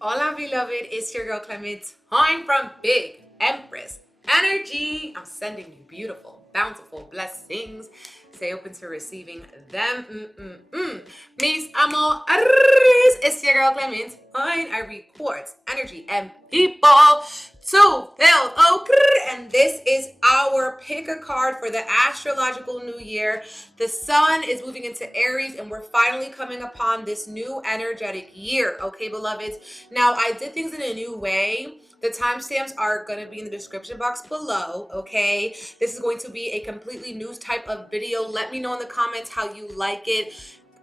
Hola beloved, it's your girl 𝗕𝗏𝗃 from Big Empress Energy. I'm sending you beautiful, bountiful blessings. Stay open to receiving them. Mis amores, it's your girl 𝗕𝗏𝗃. I read quartz, energy, and people to build. And this is our pick a card for the astrological new year. The sun is moving into Aries and we're finally coming upon this new energetic year. Okay, beloveds. Now, I did things in a new way. The timestamps are going to be in the description box below, okay? This is going to be a completely new type of video. Let me know in the comments how you like it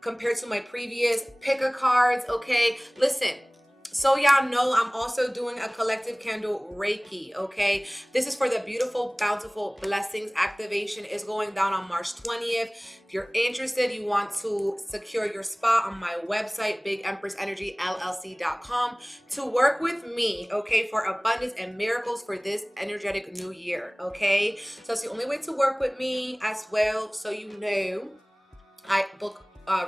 compared to my previous pick-a cards, okay? Listen, so y'all know I'm also doing a collective candle Reiki, okay? This is for the beautiful, bountiful blessings activation. Is going down on March 20th. If you're interested, you want to secure your spot on my website, BigEmpressEnergyLLC.com, to work with me, okay, for abundance and miracles for this energetic new year, okay? So it's the only way to work with me as well, so you know. I book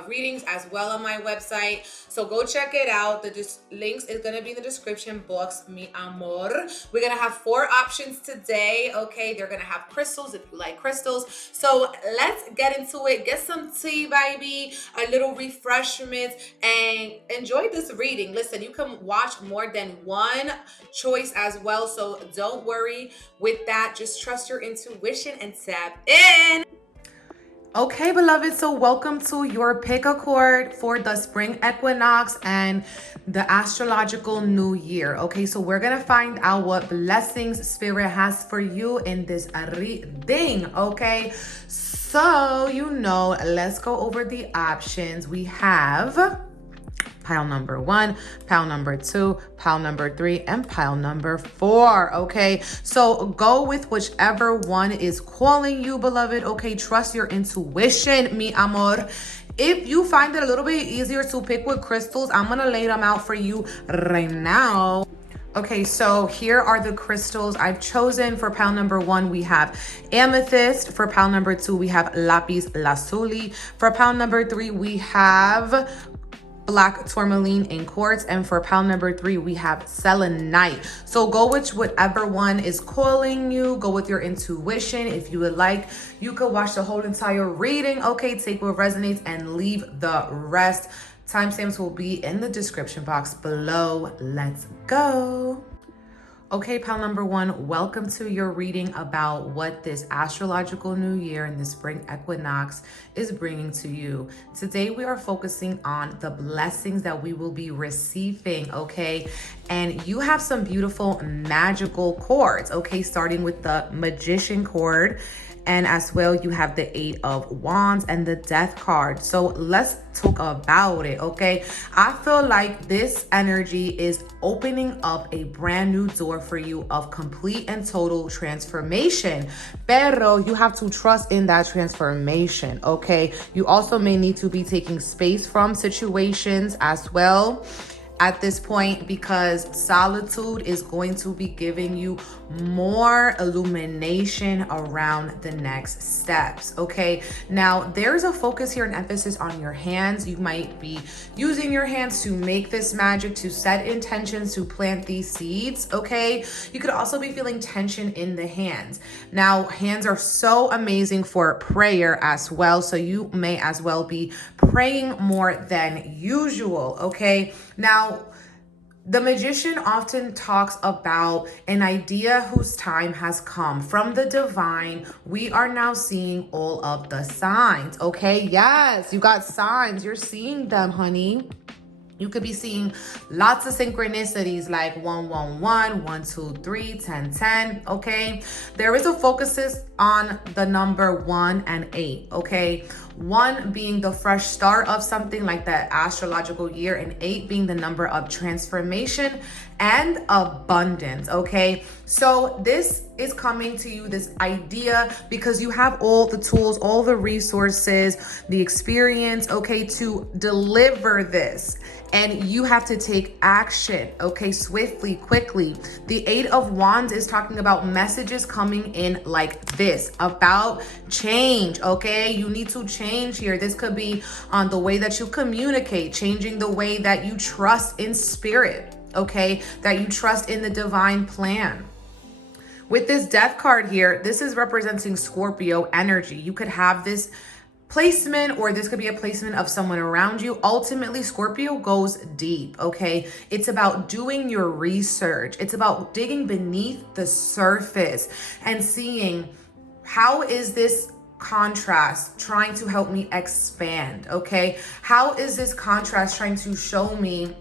readings as well on my website, so go check it out. The links is going to be in the description box, mi amor. We're going to have 4 options today, okay? They're going to have crystals if you like crystals. So let's get into it. Get some tea, baby, a little refreshment, and enjoy this reading. Listen, you can watch more than one choice as well, so don't worry with that. Just trust your intuition and tap in. Okay, beloved, so welcome to your pick a card for the spring equinox and the astrological new year. Okay, so we're gonna find out what blessings spirit has for you in this reading. Okay, so let's go over the options. We have pile number 1, pile number 2, pile number 3, and pile number 4. Okay, so go with whichever one is calling you, beloved. Okay, trust your intuition, mi amor. If you find it a little bit easier to pick with crystals, I'm gonna lay them out for you right now. Okay, so here are the crystals I've chosen. For pile number 1, we have Amethyst. For pile number 2, we have Lapis Lazuli. For pile number 3, we have black tourmaline in quartz, and for pile number 3 we have selenite. So go with whatever one is calling you. Go with your intuition. If you would like, you could watch the whole entire reading. Okay, take what resonates and leave the rest. Timestamps will be in the description box below. Let's go. Okay, pile number 1, welcome to your reading about what this astrological new year and the spring equinox is bringing to you. Today, we are focusing on the blessings that we will be receiving, okay? And you have some beautiful magical cards, okay? Starting with the Magician card. And as well, you have the 8 of Wands and the Death card. So let's talk about it, okay? I feel like this energy is opening up a brand new door for you of complete and total transformation. Pero you have to trust in that transformation, okay? You also may need to be taking space from situations as well at this point, because solitude is going to be giving you more illumination around the next steps. Okay, now there's a focus here and emphasis on your hands. You might be using your hands to make this magic, to set intentions, to plant these seeds. Okay, you could also be feeling tension in the hands. Now, hands are so amazing for prayer as well, so you may as well be praying more than usual. Okay, now the Magician often talks about an idea whose time has come. From the divine, we are now seeing all of the signs, okay? Yes, you got signs. You're seeing them, honey. You could be seeing lots of synchronicities like 111, 123, 1010, okay? There is a focus on the number 1 and 8, okay? 1 being the fresh start of something like that astrological year, and 8 being the number of transformation and abundance, okay? So this is coming to you, this idea, because you have all the tools, all the resources, the experience, okay, to deliver this. And you have to take action, okay, swiftly, quickly. The 8 of Wands is talking about messages coming in like this, about change, okay? You need to change here. This could be on the way that you communicate, changing the way that you trust in spirit. okay? That you trust in the divine plan. With this death card here, this is representing Scorpio energy. You could have this placement, or this could be a placement of someone around you. Ultimately, Scorpio goes deep, okay? It's about doing your research. It's about digging beneath the surface and seeing, how is this contrast trying to help me expand, okay? How is this contrast trying to show me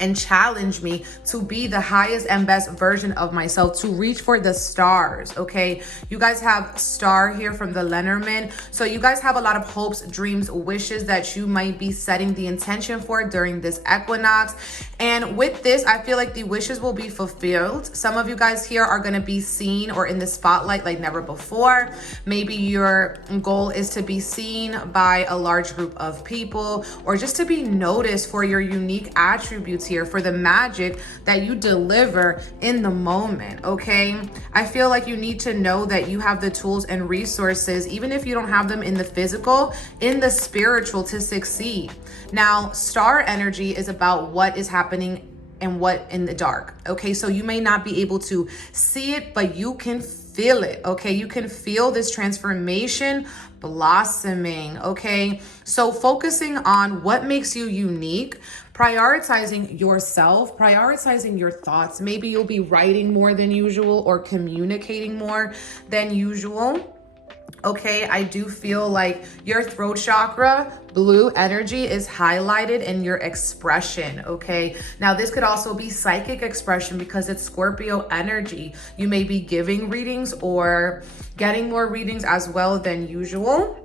and challenge me to be the highest and best version of myself, to reach for the stars, okay? You guys have star here from the Lenormand. So you guys have a lot of hopes, dreams, wishes that you might be setting the intention for during this equinox. And with this, I feel like the wishes will be fulfilled. Some of you guys here are going to be seen or in the spotlight like never before. Maybe your goal is to be seen by a large group of people, or just to be noticed for your unique attributes here, for the magic that you deliver in the moment, okay? I feel like you need to know that you have the tools and resources, even if you don't have them in the physical, in the spiritual, to succeed. Now, star energy is about what is happening and what in the dark, okay? So you may not be able to see it, but you can feel it, okay? You can feel this transformation blossoming, okay? So focusing on what makes you unique, prioritizing yourself, prioritizing your thoughts. Maybe you'll be writing more than usual or communicating more than usual. Okay, I do feel like your throat chakra, blue energy, is highlighted in your expression, okay? Now, this could also be psychic expression because it's Scorpio energy. You may be giving readings or getting more readings as well than usual.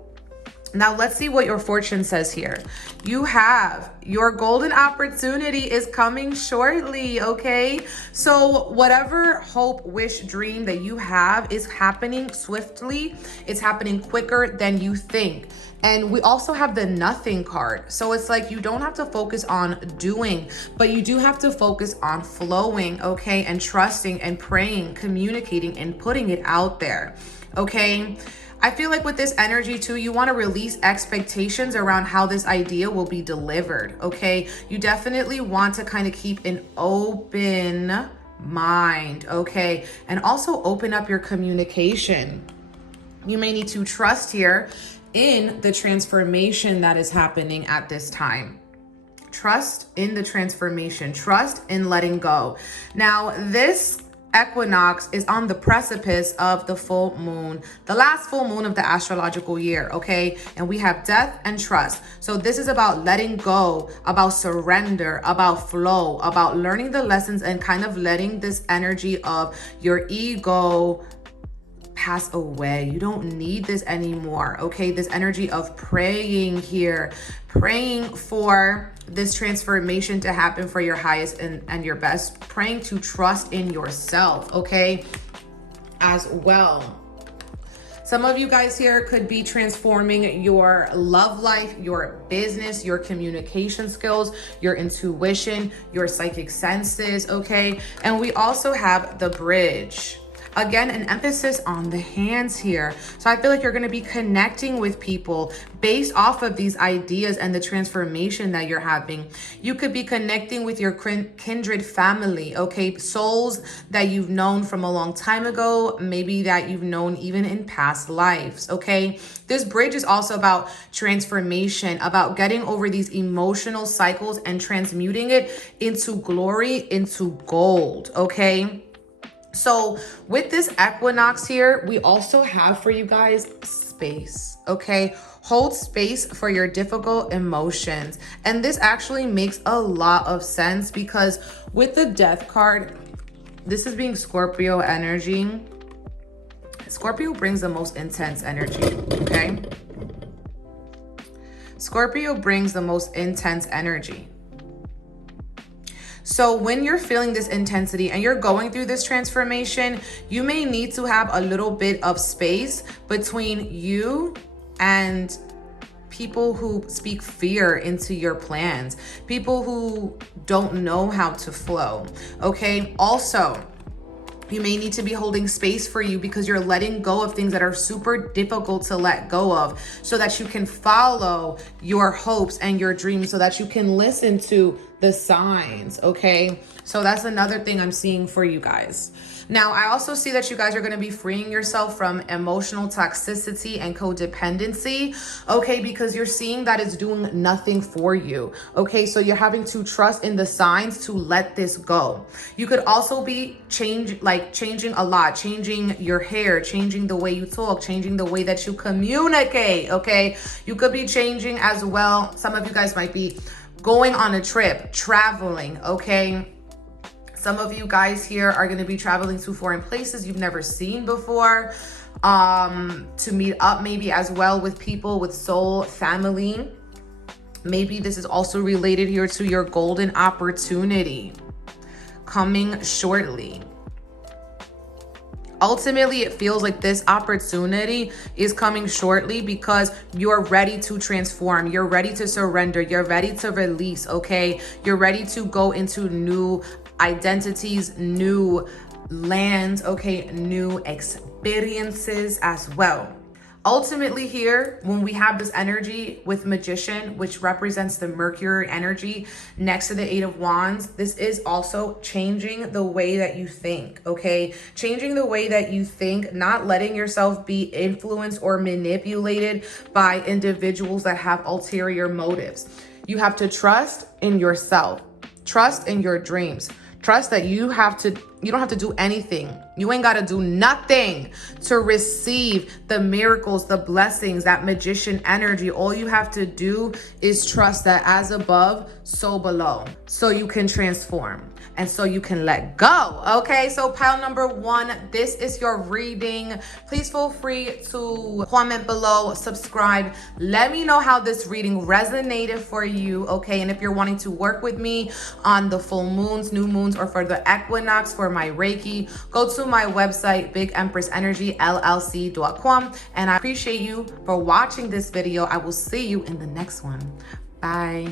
Now, let's see what your fortune says here. You have your golden opportunity is coming shortly, okay? So whatever hope, wish, dream that you have is happening swiftly. It's happening quicker than you think. And we also have the nothing card. So it's like you don't have to focus on doing, but you do have to focus on flowing, okay? And trusting and praying, communicating, and putting it out there, okay? I feel like with this energy too, you want to release expectations around how this idea will be delivered, okay? You definitely want to kind of keep an open mind, okay? And also open up your communication. You may need to trust here in the transformation that is happening at this time. Trust in the transformation, trust in letting go. Now, this equinox is on the precipice of the full moon, the last full moon of the astrological year, okay? And we have death and trust. So this is about letting go, about surrender, about flow, about learning the lessons and kind of letting this energy of your ego pass away. You don't need this anymore, okay? This energy of praying here, praying for this transformation to happen for your highest and your best, praying to trust in yourself, okay, as well. Some of you guys here could be transforming your love life, your business, your communication skills, your intuition, your psychic senses, okay? And we also have the bridge. Again, an emphasis on the hands here. So I feel like you're going to be connecting with people based off of these ideas and the transformation that you're having. You could be connecting with your kindred family, okay? Souls that you've known from a long time ago, maybe that you've known even in past lives, okay? This bridge is also about transformation, about getting over these emotional cycles and transmuting it into glory, into gold, okay? So with this equinox here, we also have for you guys space, okay? Hold space for your difficult emotions. And this actually makes a lot of sense because with the death card, this is being Scorpio energy. Scorpio brings the most intense energy, okay? Scorpio brings the most intense energy. So when you're feeling this intensity and you're going through this transformation, you may need to have a little bit of space between you and people who speak fear into your plans, people who don't know how to flow, okay? Also, you may need to be holding space for you because you're letting go of things that are super difficult to let go of so that you can follow your hopes and your dreams, so that you can listen to the signs, okay? So that's another thing I'm seeing for you guys. Now, I also see that you guys are going to be freeing yourself from emotional toxicity and codependency, okay? Because you're seeing that it's doing nothing for you, okay? So you're having to trust in the signs to let this go. You could also be changing a lot, changing your hair, changing the way you talk, changing the way that you communicate, okay? You could be changing as well. Some of you guys might be going on a trip, traveling, okay? Some of you guys here are going to be traveling to foreign places you've never seen before, to meet up maybe as well with people with soul family. Maybe this is also related here to your golden opportunity coming shortly. Ultimately, it feels like this opportunity is coming shortly because you're ready to transform. You're ready to surrender. You're ready to release, okay? You're ready to go into new identities, new lands, okay? New experiences as well. Ultimately here, when we have this energy with Magician, which represents the Mercury energy next to the Eight of Wands, this is also changing the way that you think, okay? Changing the way that you think, not letting yourself be influenced or manipulated by individuals that have ulterior motives. You have to trust in yourself, trust in your dreams. Trust that you don't have to do anything. You ain't got to do nothing to receive the miracles, the blessings, that Magician energy. All you have to do is trust that as above, so below. So you can transform and so you can let go. Okay, so pile number 1, this is your reading. Please feel free to comment below, subscribe. Let me know how this reading resonated for you, okay? And if you're wanting to work with me on the full moons, new moons, or for the equinox for my Reiki, go to my website, Big Empress Energy, llc.com. And I appreciate you for watching this video. I will see you in the next one. Bye.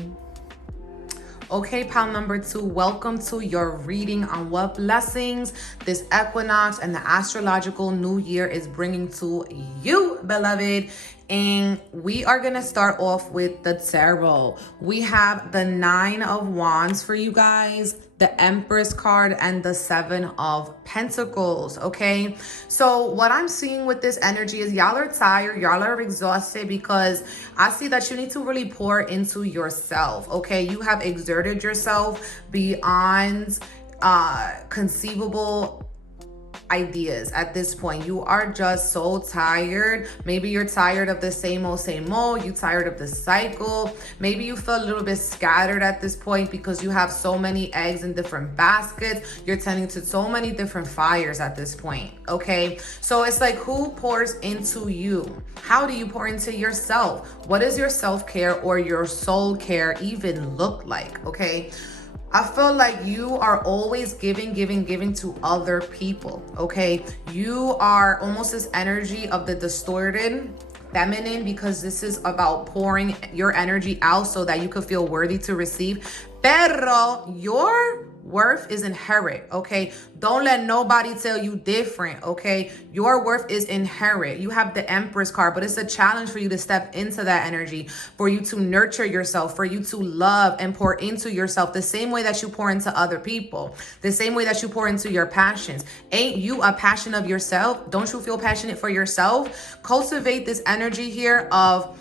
Okay, pile number 2, welcome to your reading on what blessings this equinox and the astrological new year is bringing to you, beloved. And we are going to start off with the tarot. We have the 9 of Wands for you guys, the Empress card, and the 7 of Pentacles, okay? So what I'm seeing with this energy is y'all are tired, y'all are exhausted, because I see that you need to really pour into yourself, okay? You have exerted yourself beyond conceivable ideas at this point. You are just so tired. Maybe you're tired of the same old, you're tired of the cycle. Maybe you feel a little bit scattered at this point because you have so many eggs in different baskets. You're tending to so many different fires at this point, okay? So it's like, who pours into you? How do you pour into yourself? What does your self-care or your soul care even look like, okay? I feel like you are always giving to other people, okay? You are almost this energy of the distorted feminine, because this is about pouring your energy out so that you could feel worthy to receive. Pero your worth is inherent, okay? Don't let nobody tell you different, okay? Your worth is inherent. You have the Empress card, but it's a challenge for you to step into that energy, for you to nurture yourself, for you to love and pour into yourself the same way that you pour into other people, the same way that you pour into your passions. Ain't you a passion of yourself? Don't you feel passionate for yourself? Cultivate this energy here of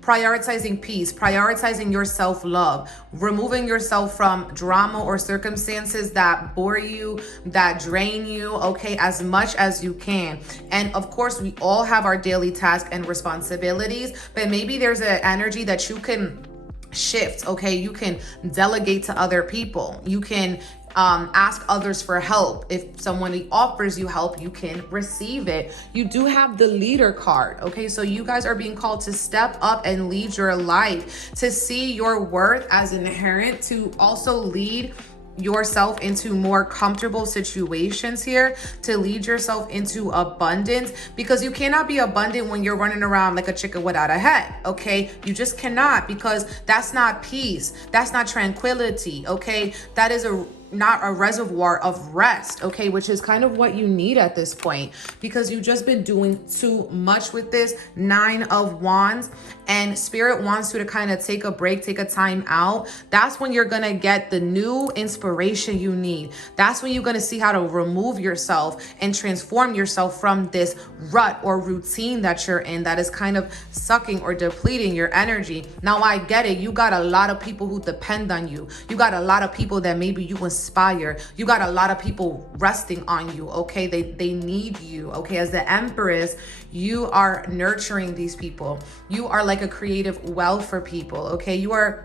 prioritizing peace, prioritizing your self-love, removing yourself from drama or circumstances that bore you, that drain you, okay, as much as you can. And of course, we all have our daily tasks and responsibilities, but maybe there's an energy that you can shift, okay? You can delegate to other people. You can ask others for help. If someone offers you help, you can receive it. You do have the Leader card, okay? So you guys are being called to step up and lead your life, to see your worth as inherent, to also lead yourself into more comfortable situations here, to lead yourself into abundance, because you cannot be abundant when you're running around like a chicken without a head, okay? You just cannot, because that's not peace, that's not tranquility, okay? That is a not a reservoir of rest, okay, which is kind of what you need at this point, because you've just been doing too much with this 9 of Wands, and Spirit wants you to kind of take a break, take a time out. That's when you're gonna get the new inspiration you need. That's when you're gonna see how to remove yourself and transform yourself from this rut or routine that you're in that is kind of sucking or depleting your energy. Now, I get it. You got a lot of people who depend on you. You got a lot of people that maybe you inspire. You got a lot of people resting on you, okay? They need you, okay? As the Empress, you are nurturing these people. You are like a creative well for people, okay? You are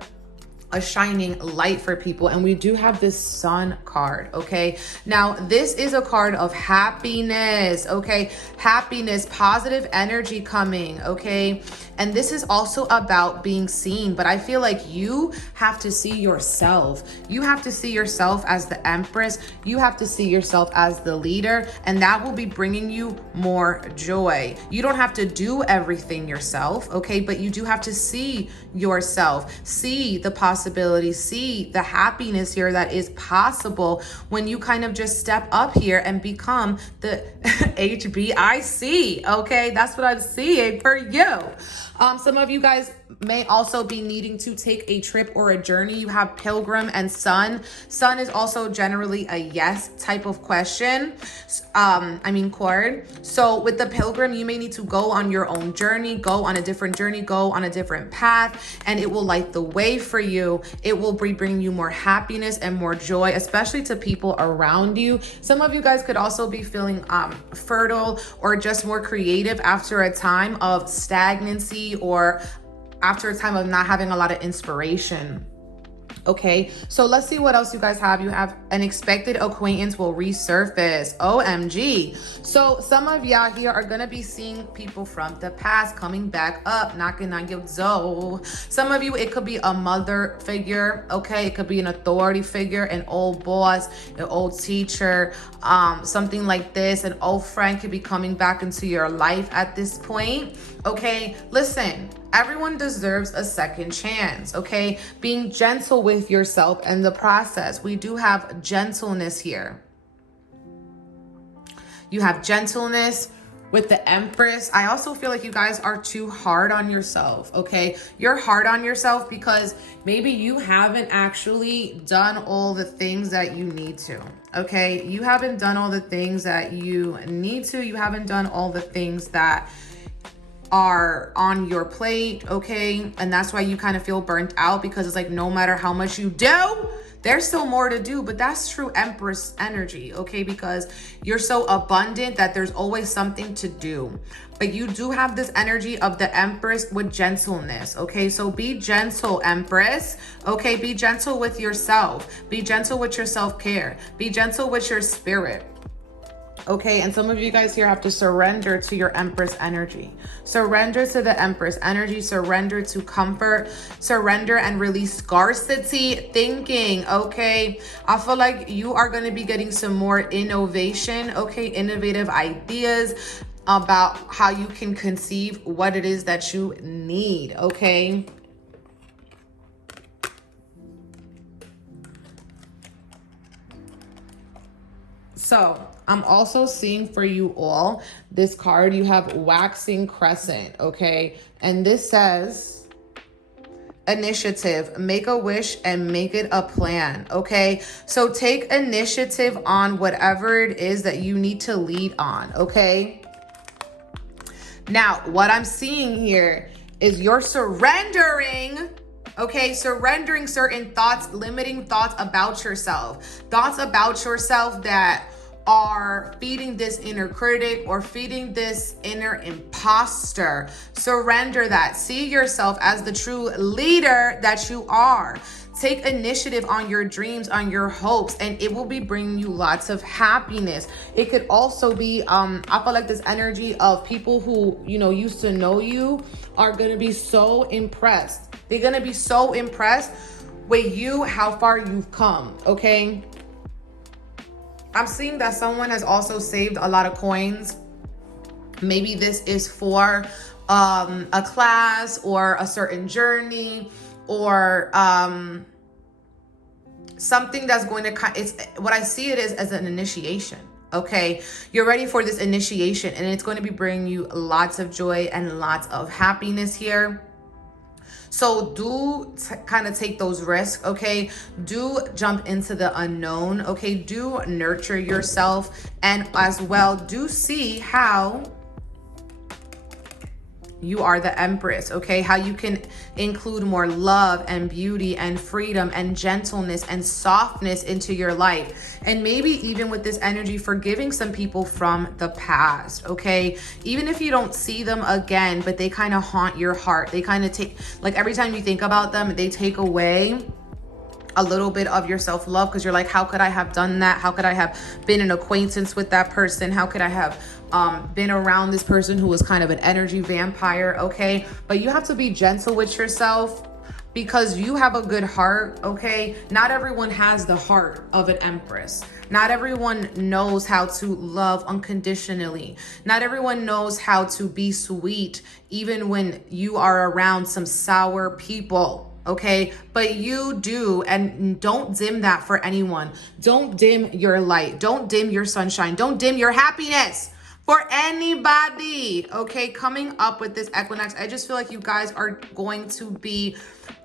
a shining light for people. And we do have this Sun card, okay? Now, this is a card of happiness, okay? Happiness, positive energy coming, okay? And this is also about being seen, but I feel like you have to see yourself. You have to see yourself as the Empress. You have to see yourself as the leader, and that will be bringing you more joy. You don't have to do everything yourself, okay? But you do have to see yourself, see the possibility, see the happiness here that is possible when you kind of just step up here and become the HBIC, okay? That's what I'm seeing for you. Some of you guys may also be needing to take a trip or a journey. You have Pilgrim and Sun. Sun is also generally a yes type of question. Chord. So with the Pilgrim, you may need to go on your own journey, go on a different journey, go on a different path, and it will light the way for you. It will be bringing you more happiness and more joy, especially to people around you. Some of you guys could also be feeling fertile or just more creative after a time of stagnancy or after a time of not having a lot of inspiration. Okay, so let's see what else you guys have. You have an expected acquaintance will resurface. OMG. So some of y'all here are gonna be seeing people from the past coming back up, knocking on your door. Some of you, it could be a mother figure, okay? It could be an authority figure, an old boss, an old teacher, something like this. An old friend could be coming back into your life at this point, okay? Listen, everyone deserves a second chance, okay? Being gentle with yourself and the process. We do have gentleness here. You have gentleness with the Empress. I also feel like you guys are too hard on yourself, okay? You're hard on yourself because maybe you haven't actually done all the things that you need to, okay? You haven't done all the things that you need to. You haven't done all the things that are on your plate, okay? And that's why you kind of feel burnt out, because it's like no matter how much you do, there's still more to do. But that's true Empress energy, okay? Because you're so abundant that there's always something to do. But you do have this energy of the Empress with gentleness, okay? So be gentle, Empress, okay? Be gentle with yourself. Be gentle with your self-care. Be gentle with your spirit. Okay, and some of you guys here have to surrender to your Empress energy. Surrender to the Empress energy, surrender to comfort, surrender and release scarcity thinking, okay? I feel like you are going to be getting some more innovation, okay? Innovative ideas about how you can conceive what it is that you need, okay? So I'm also seeing for you all this card. You have Waxing Crescent, okay? And this says initiative, make a wish and make it a plan, okay? So take initiative on whatever it is that you need to lead on, okay? Now, what I'm seeing here is you're surrendering, okay? Surrendering certain thoughts, limiting thoughts about yourself. Thoughts about yourself that are feeding this inner critic or feeding this inner imposter. Surrender that. See yourself as the true leader that you are. Take initiative on your dreams, on your hopes, and it will be bringing you lots of happiness. It could also be, I feel like this energy of people who, you know, used to know you are going to be so impressed. They're going to be so impressed with you, how far you've come, okay? I'm seeing that someone has also saved a lot of coins. Maybe this is for a class or a certain journey or something that's going to, it's what I see it is as an initiation. Okay, you're ready for this initiation, and it's going to be bringing you lots of joy and lots of happiness here. So do kind of take those risks, okay? Do jump into the unknown, okay? Do nurture yourself, and as well, do see how you are the Empress, okay? How you can include more love and beauty and freedom and gentleness and softness into your life. And maybe even with this energy, forgiving some people from the past, okay? Even if you don't see them again, but they kind of haunt your heart. They kind of take, like every time you think about them, they take away a little bit of your self-love, because you're like, how could I have done that? How could I have been an acquaintance with that person? How could I have been around this person who was kind of an energy vampire, okay? But you have to be gentle with yourself, because you have a good heart, okay? Not everyone has the heart of an Empress. Not everyone knows how to love unconditionally. Not everyone knows how to be sweet, even when you are around some sour people. Okay, but you do, and don't dim that for anyone. Don't dim your light. Don't dim your sunshine. Don't dim your happiness for anybody. Okay, coming up with this equinox, I just feel like you guys are going to be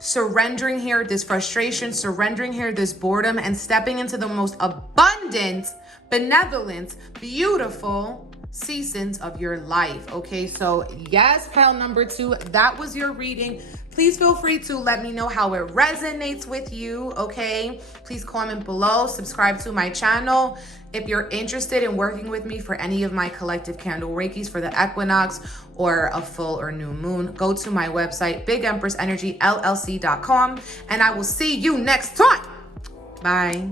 surrendering here this frustration, surrendering here this boredom, and stepping into the most abundant, benevolent, beautiful seasons of your life. Okay, so yes, pile number 2, that was your reading. Please feel free to let me know how it resonates with you, okay? Please comment below, subscribe to my channel. If you're interested in working with me for any of my collective candle Reikis for the equinox or a full or new moon, go to my website, BigEmpressEnergyLLC.com, and I will see you next time. Bye.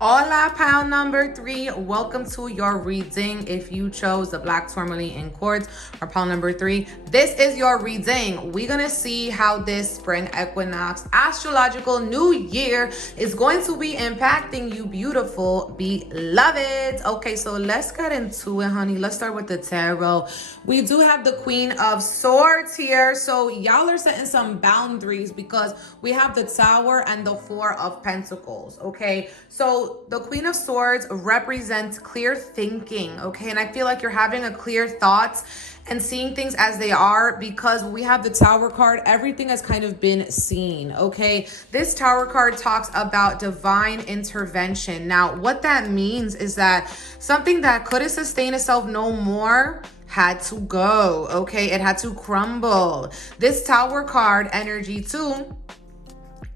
Hola, pile number 3. Welcome to your reading. If you chose the black tourmaline in quartz or pile number 3, this is your reading. We're gonna see how this spring equinox astrological new year is going to be impacting you, beautiful beloveds. Okay, so let's get into it, honey. Let's start with the tarot. We do have the Queen of Swords here, so y'all are setting some boundaries because we have the Tower and the Four of Pentacles. Okay, so the Queen of Swords represents clear thinking, okay? And I feel like you're having a clear thoughts and seeing things as they are, because we have the Tower card, everything has kind of been seen, okay? This Tower card talks about divine intervention. Now, what that means is that something that couldn't sustain itself no more had to go, okay? It had to crumble. This Tower card energy too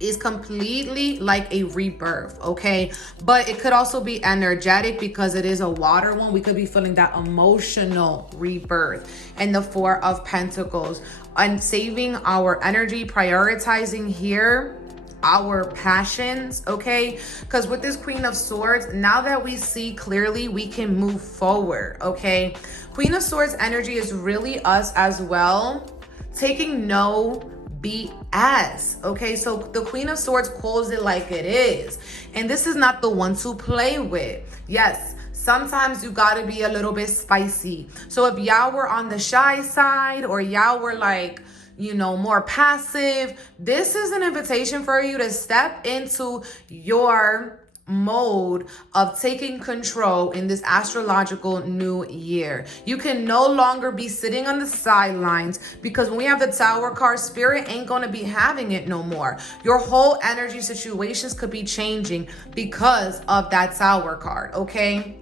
is completely like a rebirth, okay? But it could also be energetic because it is a water one. We could be feeling that emotional rebirth. And the Four of Pentacles, and saving our energy, prioritizing here our passions, okay? Because with this Queen of Swords, now that we see clearly, we can move forward, okay? Queen of Swords energy is really us as well, taking no BS, okay? So the Queen of Swords calls it like it is, and this is not the one to play with. Yes, sometimes you gotta be a little bit spicy. So if y'all were on the shy side, or y'all were like, you know, more passive, this is an invitation for you to step into your mode of taking control in this astrological new year. You can no longer be sitting on the sidelines, because when we have the Tower card, spirit ain't gonna be having it no more. Your whole energy situations could be changing because of that Tower card, okay?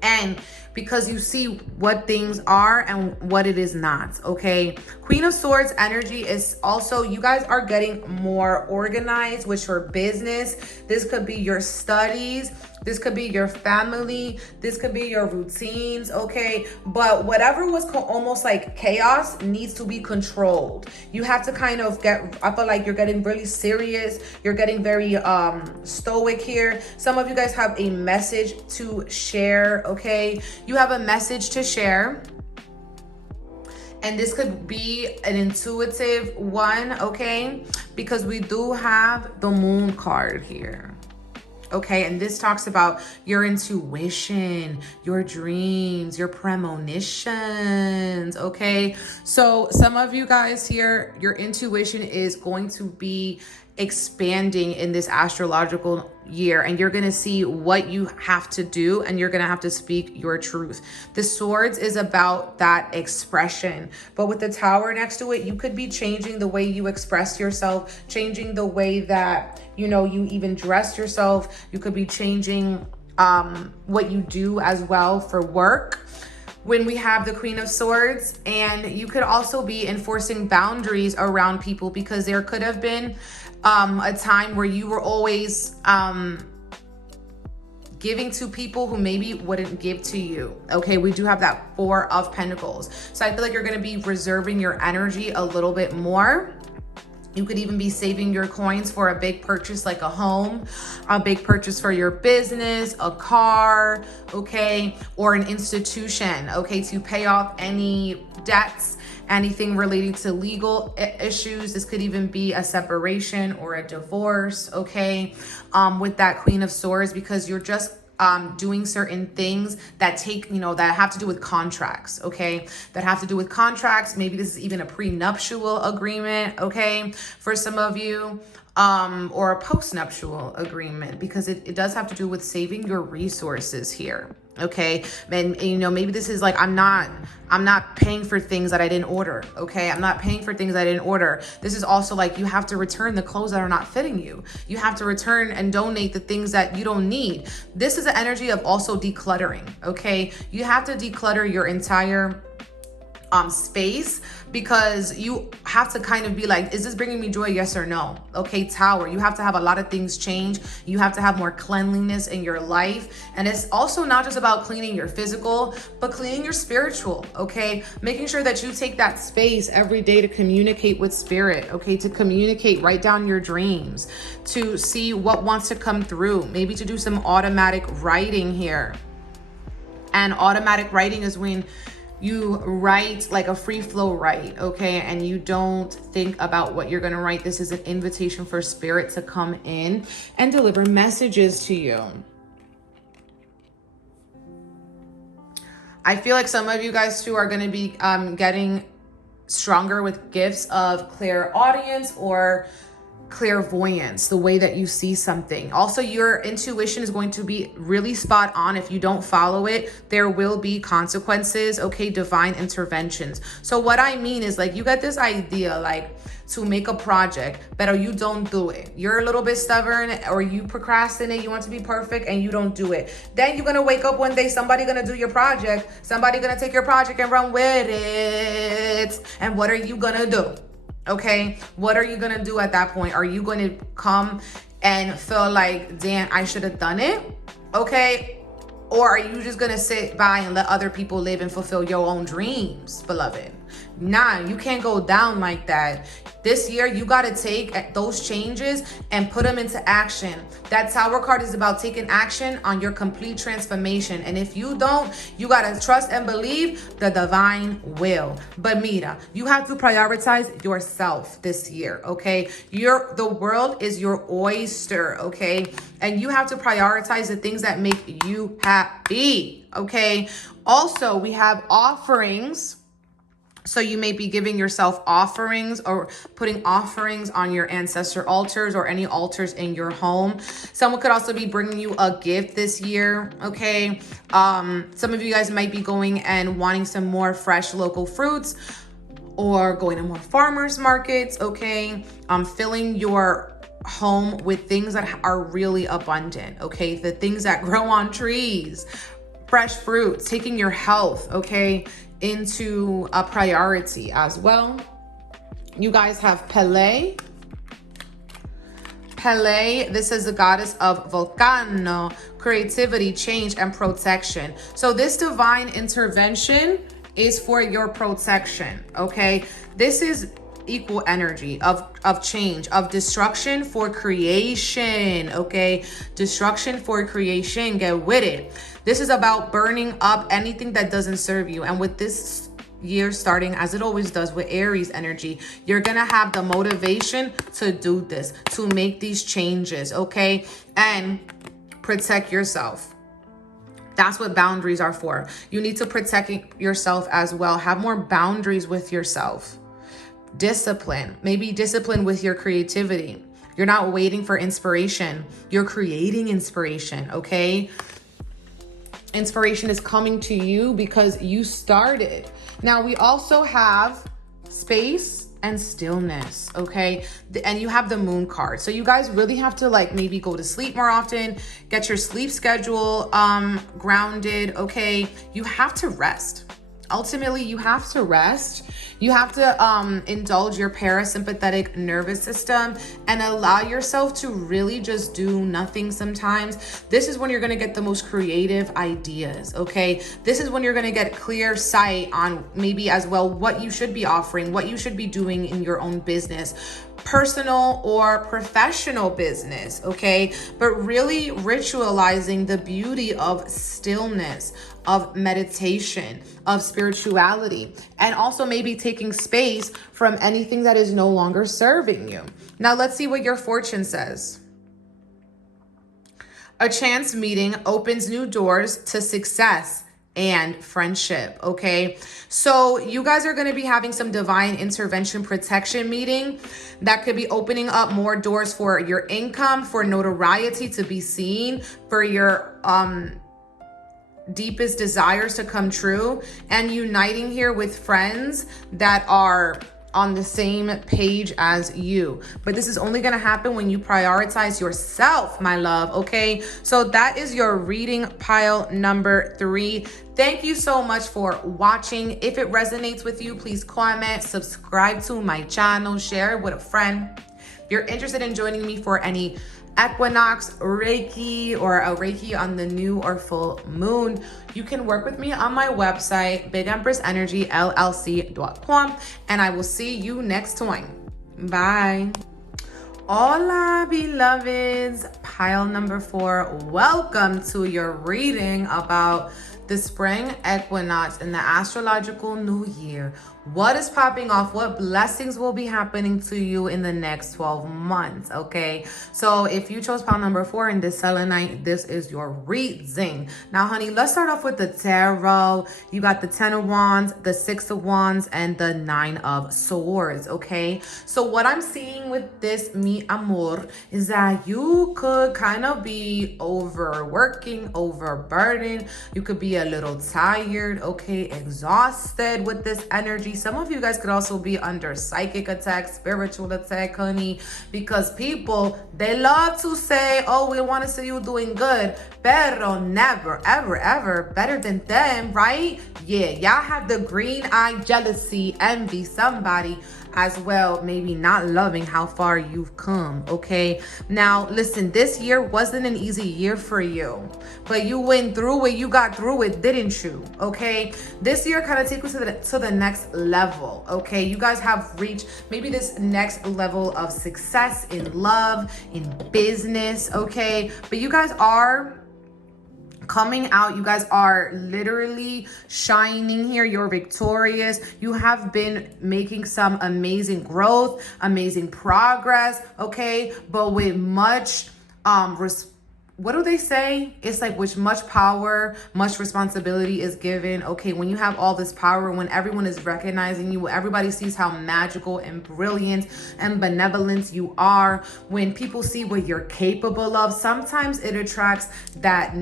And because you see what things are and what it is not, okay? Queen of Swords energy is also, you guys are getting more organized with your business. This could be your studies. This could be your family. This could be your routines, okay? But whatever was almost like chaos needs to be controlled. You have to kind of get, I feel like you're getting really serious. You're getting very stoic here. Some of you guys have a message to share, okay? You have a message to share. And this could be an intuitive one, okay? Because we do have the Moon card here. Okay, and this talks about your intuition, your dreams, your premonitions, okay? So some of you guys here, your intuition is going to be expanding in this astrological year, and you're going to see what you have to do, and you're going to have to speak your truth. The Swords is about that expression, but with the Tower next to it, you could be changing the way you express yourself, changing the way that, you know, you even dress yourself. You could be changing what you do as well for work when we have the Queen of Swords. And you could also be enforcing boundaries around people, because there could have been a time where you were always giving to people who maybe wouldn't give to you. Okay, we do have that Four of Pentacles. So I feel like you're going to be reserving your energy a little bit more. You could even be saving your coins for a big purchase, like a home, a big purchase for your business, a car, okay, or an institution, okay, to pay off any debts, anything relating to legal issues. This could even be a separation or a divorce, okay, with that Queen of Swords, because you're just doing certain things that take, you know, that have to do with contracts, okay, that have to do with contracts. Maybe this is even a prenuptial agreement, okay, for some of you, or a postnuptial agreement, because it does have to do with saving your resources here, okay. And you know, maybe this is like, I'm not paying for things that I didn't order, okay. I'm not paying for things I didn't order. This is also like, you have to return the clothes that are not fitting you. You have to return and donate the things that you don't need. This is the energy of also decluttering, okay. You have to declutter your entire space, because you have to kind of be like, is this bringing me joy, yes or no? Okay, Tower, you have to have a lot of things change. You have to have more cleanliness in your life. And it's also not just about cleaning your physical, but cleaning your spiritual, okay? Making sure that you take that space every day to communicate with spirit, okay? To communicate, write down your dreams, to see what wants to come through, maybe to do some automatic writing here. And automatic writing is when you write like a free flow write, okay, and you don't think about what you're going to write. This is an invitation for spirit to come in and deliver messages to you. I feel like some of you guys too are going to be getting stronger with gifts of clairaudience or clairvoyance, the way that you see something. Also, your intuition is going to be really spot on. If you don't follow it, there will be consequences, okay, divine interventions. So what I mean is, like, you get this idea like to make a project, but you don't do it. You're a little bit stubborn, or you procrastinate, you want to be perfect and you don't do it. Then you're gonna wake up one day, somebody gonna do your project, somebody gonna take your project and run with it. And what are you gonna do? Okay, what are you gonna do at that point? Are you going to come and feel like, damn, I should have done it? Okay, or are you just gonna sit by and let other people live and fulfill your own dreams, beloved? Nah, you can't go down like that. This year, you got to take those changes and put them into action. That Tower card is about taking action on your complete transformation. And if you don't, you got to trust and believe the divine will. But mira, you have to prioritize yourself this year, okay? The world is your oyster, okay? And you have to prioritize the things that make you happy, okay? Also, we have offerings. So you may be giving yourself offerings or putting offerings on your ancestor altars or any altars in your home. Someone could also be bringing you a gift this year, okay? Some of you guys might be going and wanting some more fresh local fruits, or going to more farmers markets, okay? Filling your home with things that are really abundant, okay? The things that grow on trees, fresh fruits, taking your health, okay, into a priority as well. You guys have 𝗕𝗁. 𝗕𝗁, this is the goddess of volcano, creativity, change, and protection. So this divine intervention is for your protection, okay? This is equal energy of change, of destruction for creation, okay? Destruction for creation, get with it. This is about burning up anything that doesn't serve you. And with this year starting, as it always does with Aries energy, you're gonna have the motivation to do this, to make these changes, okay? And protect yourself. That's what boundaries are for. You need to protect yourself as well. Have more boundaries with yourself. Discipline, maybe discipline with your creativity. You're not waiting for inspiration. You're creating inspiration, okay? Inspiration is coming to you because you started. Now, we also have space and stillness, okay? And you have the moon card. So you guys really have to like maybe go to sleep more often, get your sleep schedule grounded, okay? You have to rest. Ultimately, you have to rest. You have to indulge your parasympathetic nervous system and allow yourself to really just do nothing sometimes. This is when you're gonna get the most creative ideas, okay? This is when you're gonna get clear sight on maybe as well what you should be offering, what you should be doing in your own business, personal or professional business, okay? But really ritualizing the beauty of stillness, of meditation, of spirituality, and also maybe taking space from anything that is no longer serving you. Now let's see what your fortune says. A chance meeting opens new doors to success and friendship, okay? So you guys are gonna be having some divine intervention protection meeting that could be opening up more doors for your income, for notoriety to be seen, for your deepest desires to come true, and uniting here with friends that are on the same page as you. But this is only gonna happen when you prioritize yourself, my love, okay? So that is your reading pile number 3. Thank you so much for watching. If it resonates with you, please comment, subscribe to my channel, share it with a friend. If you're interested in joining me for any Equinox Reiki or a Reiki on the new or full moon, you can work with me on my website, BigEmpressEnergyLLC.com, and I will see you next time. Bye. Hola beloveds, pile number 4. Welcome to your reading about the spring equinox in the astrological new year. What is popping off? What blessings will be happening to you in the next 12 months, okay? So if you chose pile number 4 in this selenite, this is your reading. Now, honey, let's start off with the tarot. You got the 10 of Wands, the 6 of Wands, and the 9 of Swords, okay? So what I'm seeing with this, mi amor, is that you could kind of be overworking, overburdened. You could be a little tired, okay, exhausted with this energy. Some of you guys could also be under psychic attack, spiritual attack, honey, because people, they love to say, oh, we want to see you doing good, pero never, ever, ever better than them, right? Yeah, y'all have the green eye jealousy, envy somebody as well, maybe not loving how far you've come, okay? Now, listen, this year wasn't an easy year for you, but you went through it, you got through it, didn't you, okay? This year kind of takes you to the next level, okay? You guys have reached maybe this next level of success in love, in business, okay? But you guys are coming out. You guys are literally shining here. You're victorious. You have been making some amazing growth, amazing progress, okay? But with much what do they say? It's like with much power, much responsibility is given. Okay, when you have all this power, when everyone is recognizing you, everybody sees how magical and brilliant and benevolent you are, when people see what you're capable of, sometimes it attracts that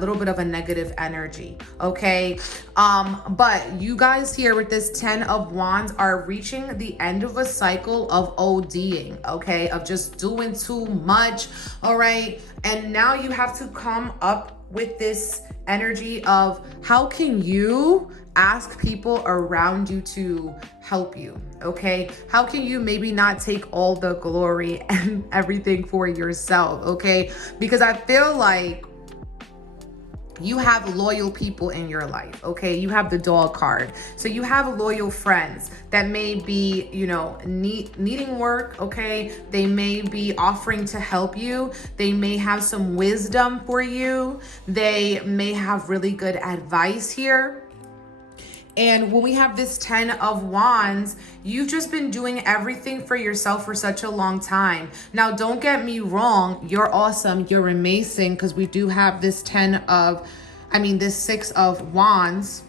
little bit of a negative energy, okay? But you guys here with this 10 of Wands are reaching the end of a cycle of ODing, okay? Of just doing too much, all right? And now you have to come up with this energy of how can you ask people around you to help you, okay? How can you maybe not take all the glory and everything for yourself, okay? Because I feel like you have loyal people in your life, okay? You have the doll card. So you have loyal friends that may be, you know, needing work, okay? They may be offering to help you. They may have some wisdom for you. They may have really good advice here. And when we have this 10 of Wands, you've just been doing everything for yourself for such a long time. Now, don't get me wrong. You're awesome. You're amazing, because we do have this this 6 of Wands.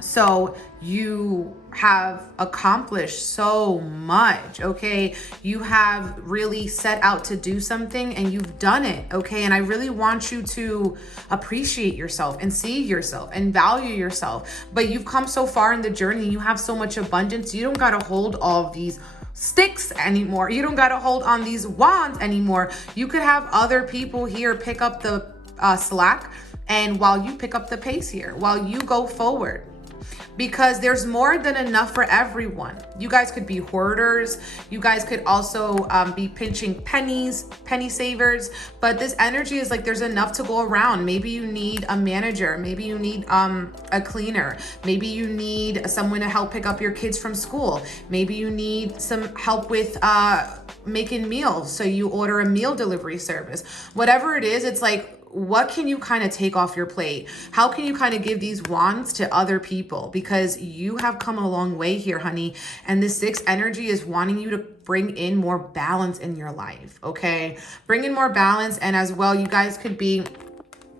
So you have accomplished so much, okay? You have really set out to do something and you've done it, okay? And I really want you to appreciate yourself and see yourself and value yourself. But you've come so far in the journey. You have so much abundance. You don't got to hold all of these sticks anymore. You don't got to hold on these wands anymore. You could have other people here pick up the slack, and while you pick up the pace here, while you go forward, because there's more than enough for everyone. You guys could be hoarders. You guys could also be pinching pennies, penny savers. But this energy is like there's enough to go around. Maybe you need a manager. Maybe you need a cleaner. Maybe you need someone to help pick up your kids from school. Maybe you need some help with making meals. So you order a meal delivery service. Whatever it is, it's like, what can you kind of take off your plate? How can you kind of give these wands to other people? Because you have come a long way here, honey. And the 6 energy is wanting you to bring in more balance in your life, okay? Bring in more balance. And as well, you guys could be,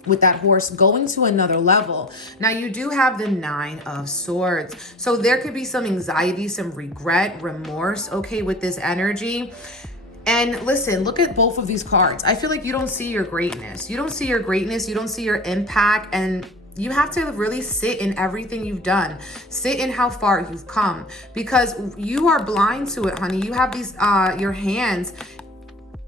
with that horse, going to another level. Now you do have the 9 of Swords. So there could be some anxiety, some regret, remorse, okay, with this energy. And listen, look at both of these cards. I feel like you don't see your greatness. You don't see your greatness. You don't see your impact. And you have to really sit in everything you've done. Sit in how far you've come, because you are blind to it, honey. You have these, your hands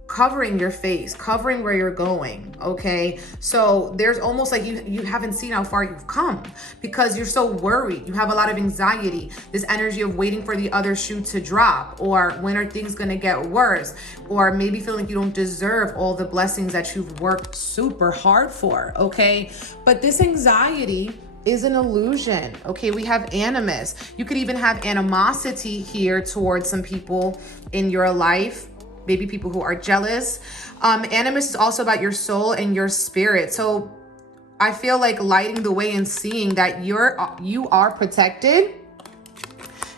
covering your face, covering where you're going, okay? So there's almost like you haven't seen how far you've come because you're so worried. You have a lot of anxiety, this energy of waiting for the other shoe to drop, or when are things gonna get worse, or maybe feeling like you don't deserve all the blessings that you've worked super hard for, okay? But this anxiety is an illusion, okay? We have animus. You could even have animosity here towards some people in your life. Maybe people who are jealous. Animus is also about your soul and your spirit. So I feel like lighting the way and seeing that you are protected,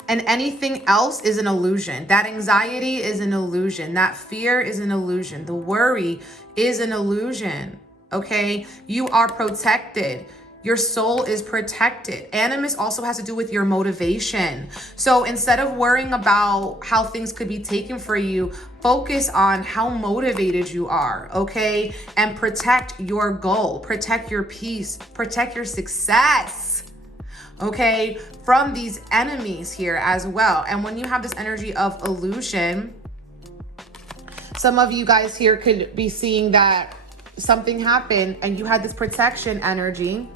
and anything else is an illusion. That anxiety is an illusion. That fear is an illusion. The worry is an illusion, okay? You are protected. Your soul is protected. Animus also has to do with your motivation. So instead of worrying about how things could be taken for you, focus on how motivated you are, okay? And protect your goal, protect your peace, protect your success, okay? From these enemies here as well. And when you have this energy of illusion, some of you guys here could be seeing that something happened and you had this protection energy.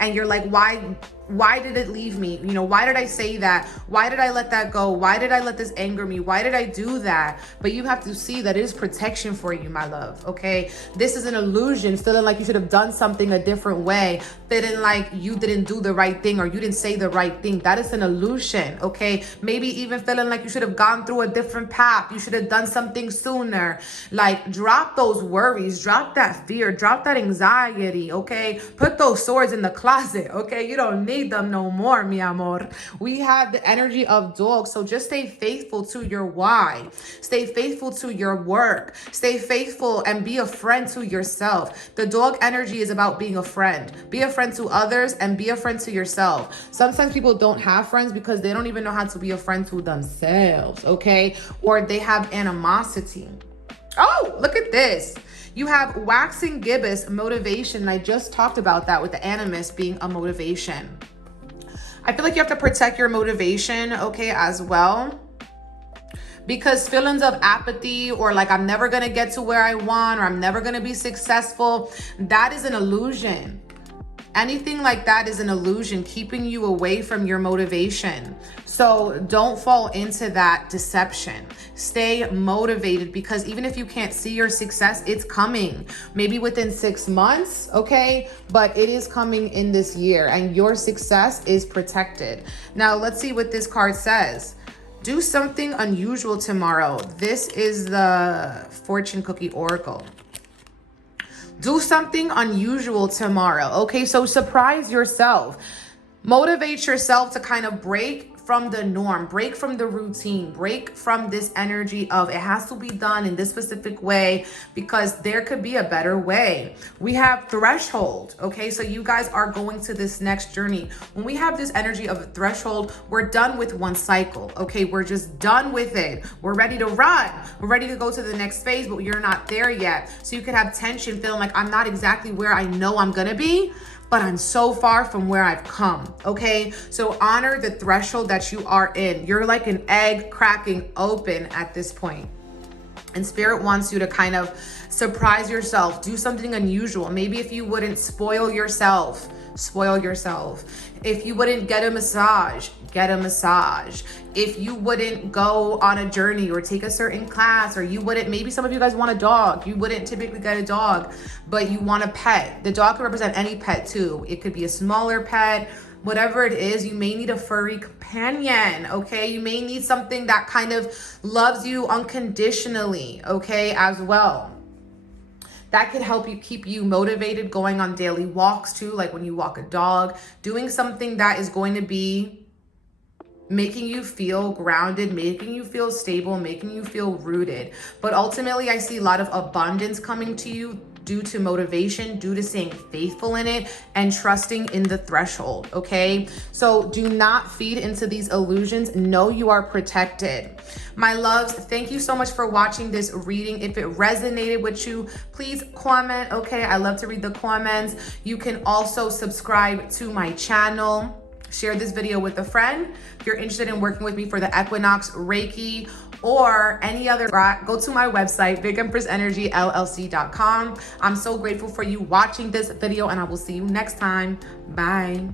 And you're like, why did it leave me? You know, why did I say that? Why did I let that go? Why did I let this anger me? Why did I do that? But you have to see that it is protection for you, my love, okay? This is an illusion, feeling like you should have done something a different way, feeling like you didn't do the right thing or you didn't say the right thing. That is an illusion, okay? Maybe even feeling like you should have gone through a different path. You should have done something sooner. Like, drop those worries, drop that fear, drop that anxiety, okay? Put those swords in the closet, okay? You don't need them no more, mi amor. We have the energy of dog. So just stay faithful to your why. Stay faithful to your work. Stay faithful and be a friend to yourself. The dog energy is about being a friend. Be a friend to others and be a friend to yourself. Sometimes people don't have friends because they don't even know how to be a friend to themselves, okay? Or they have animosity. Oh, look at this. You have waxing gibbous motivation. And I just talked about that with the animus being a motivation. I feel like you have to protect your motivation, okay, as well. Because feelings of apathy or like I'm never going to get to where I want or I'm never going to be successful, that is an illusion. Anything like that is an illusion, keeping you away from your motivation. So don't fall into that deception. Stay motivated, because even if you can't see your success, it's coming. Maybe within 6 months, okay? But it is coming in this year and your success is protected. Now let's see what this card says. Do something unusual tomorrow. This is the fortune cookie oracle. Do something unusual tomorrow. Okay, so surprise yourself. Motivate yourself to kind of break from the norm, break from the routine, break from this energy of it has to be done in this specific way because there could be a better way. We have threshold, okay? So you guys are going to this next journey. When we have this energy of a threshold, we're done with one cycle, okay? We're just done with it. We're ready to run. We're ready to go to the next phase, but you're not there yet. So you could have tension, feeling like I'm not exactly where I know I'm gonna be, but I'm so far from where I've come, okay? So honor the threshold that you are in. You're like an egg cracking open at this point. And Spirit wants you to kind of surprise yourself, do something unusual. Maybe if you wouldn't spoil yourself, spoil yourself. If you wouldn't get a massage, get a massage. If you wouldn't go on a journey or take a certain class, or you wouldn't, maybe some of you guys want a dog. You wouldn't typically get a dog, but you want a pet. The dog can represent any pet too. It could be a smaller pet, whatever it is. You may need a furry companion, okay? You may need something that kind of loves you unconditionally, okay, as well. That could help you keep you motivated, going on daily walks too, like when you walk a dog, doing something that is going to be making you feel grounded, making you feel stable, making you feel rooted. But ultimately, I see a lot of abundance coming to you due to motivation, due to staying faithful in it and trusting in the threshold, okay? So do not feed into these illusions. Know you are protected. My loves, thank you so much for watching this reading. If it resonated with you, please comment, okay? I love to read the comments. You can also subscribe to my channel. Share this video with a friend. If you're interested in working with me for the Equinox, Reiki, or any other, go to my website, BigEmpressEnergyLLC.com. I'm so grateful for you watching this video, and I will see you next time. Bye.